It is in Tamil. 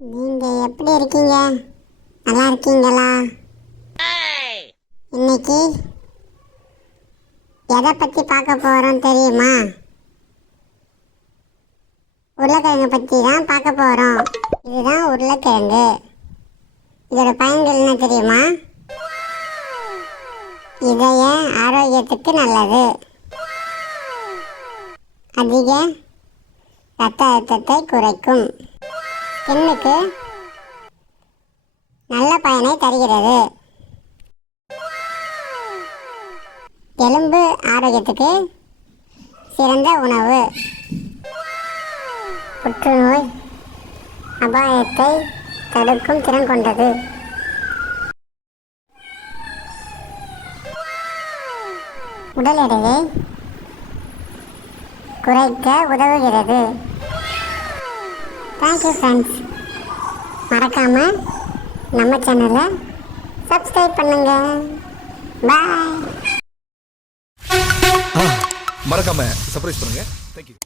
நீங்க எப்படி இருக்கீங்க? நல்லா இருக்கீங்களா? இன்னைக்கு எதை பத்தி பார்க்க போறோம் தெரியுமா? உருளைக்கிழங்கு பத்தி தான் பார்க்க போறோம். இதுதான் உருளைக்கிழங்கு. இதோட பயன்கள் என்ன தெரியுமா? இதய ஆரோக்கியத்துக்கு நல்லது. அதிக ரத்த அழுத்தத்தை குறைக்கும். ஸ்கின்னுக்கு நல்ல பயனை தருகிறது. எலும்பு ஆரோக்கியத்துக்கு சிறந்த உணவு. புற்றுநோய் அபாயத்தை தடுக்கும் திறன் கொண்டது. உடல் எடையை குறைக்க உதவுகிறது. Thank you friends. மறக்காமல் நம்ம சேனலை சப்ஸ்கிரைப் பண்ணுங்க. பாய். மறக்காம சர்ப்ரைஸ் பண்ணுங்க. தேங்க்யூ.